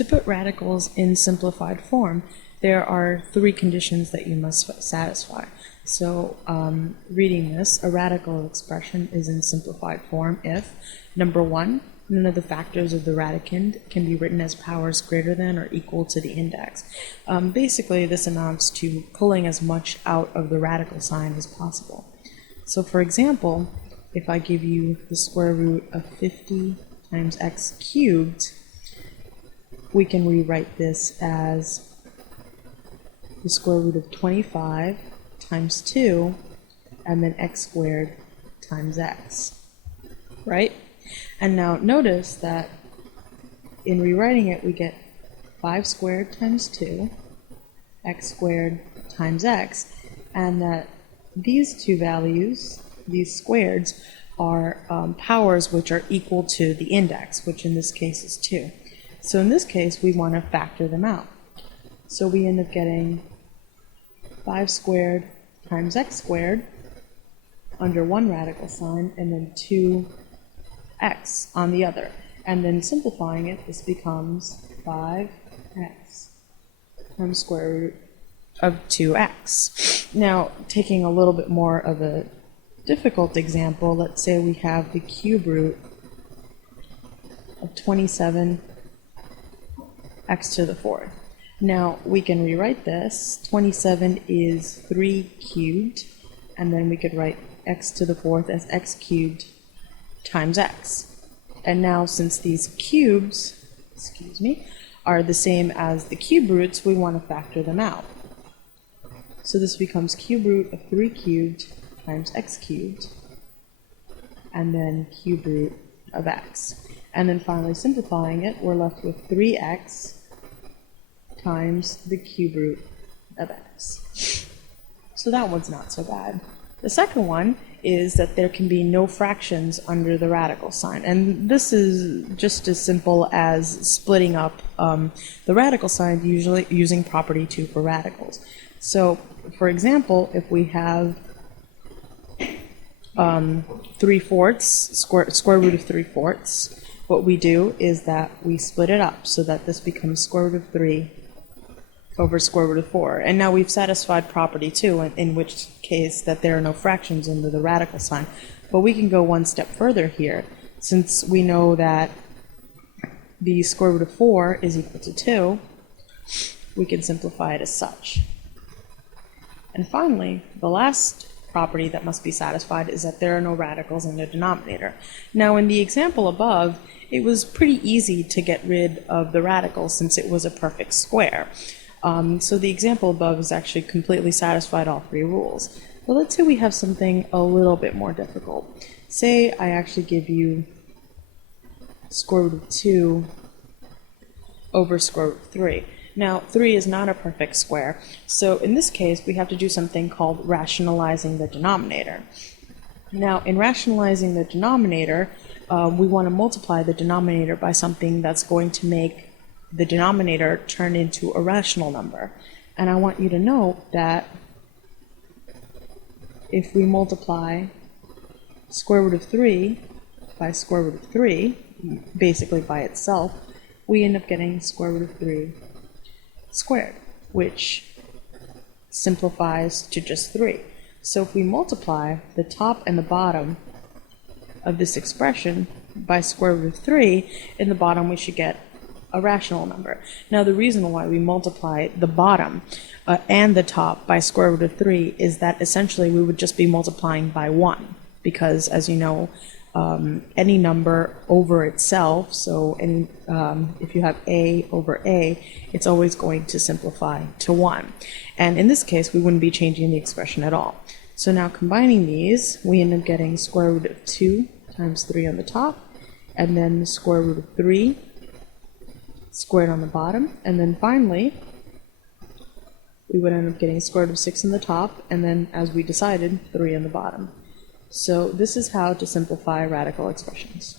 To put radicals in simplified form, there are three conditions that you must satisfy. So reading this, a radical expression is in simplified form if, number one, none of the factors of the radicand can be written as powers greater than or equal to the index. Basically, this amounts to pulling as much out of the radical sign as possible. So for example, if I give you the square root of 50 times x cubed, we can rewrite this as the square root of 25 times 2, and then x squared times x, right? And now notice that in rewriting it, we get 5 squared times 2, x squared times x, and that these two values, these squareds, are powers which are equal to the index, which in this case is 2. So in this case, we want to factor them out. So we end up getting 5 squared times x squared under one radical sign, and then 2x on the other. And then simplifying it, this becomes 5x times square root of 2x. Now, taking a little bit more of a difficult example, let's say we have the cube root of 27x to the fourth. Now, we can rewrite this. 27 is 3 cubed, and then we could write x to the fourth as x cubed times x. And now, since these cubes, are the same as the cube roots, we want to factor them out. So this becomes cube root of 3 cubed times x cubed, and then cube root of x. And then finally simplifying it, we're left with 3x times the cube root of x. So that one's not so bad. The second one is that there can be no fractions under the radical sign. And this is just as simple as splitting up the radical sign, usually using property 2 for radicals. So, for example, if we have 3/4, square root of 3/4, what we do is that we split it up so that this becomes square root of 3 over square root of 4. And now we've satisfied property 2, in which case that there are no fractions under the radical sign. But we can go one step further here. Since we know that the square root of 4 is equal to 2, we can simplify it as such. And finally, the last property that must be satisfied is that there are no radicals in the denominator. Now, in the example above, it was pretty easy to get rid of the radicals since it was a perfect square. So the example above is actually completely satisfied all three rules. But let's say we have something a little bit more difficult. Say I actually give you square root of 2 over square root of 3. Now, 3 is not a perfect square, so in this case we have to do something called rationalizing the denominator. Now, in rationalizing the denominator, we want to multiply the denominator by something that's going to make the denominator turn into a rational number. And I want you to know that if we multiply square root of 3 by square root of 3, basically by itself, we end up getting square root of 3 squared, which simplifies to just 3. So if we multiply the top and the bottom of this expression by square root of 3, in the bottom we should get a rational number. Now, the reason why we multiply the bottom and the top by square root of 3 is that essentially we would just be multiplying by 1, because as you know, any number over itself, so if you have a over a, it's always going to simplify to 1. And in this case, we wouldn't be changing the expression at all. So now combining these, we end up getting square root of 2 times 3 on the top, and then the square root of 3 squared on the bottom, and then finally we would end up getting square root of 6 on the top, and then, as we decided, 3 on the bottom. So this is how to simplify radical expressions.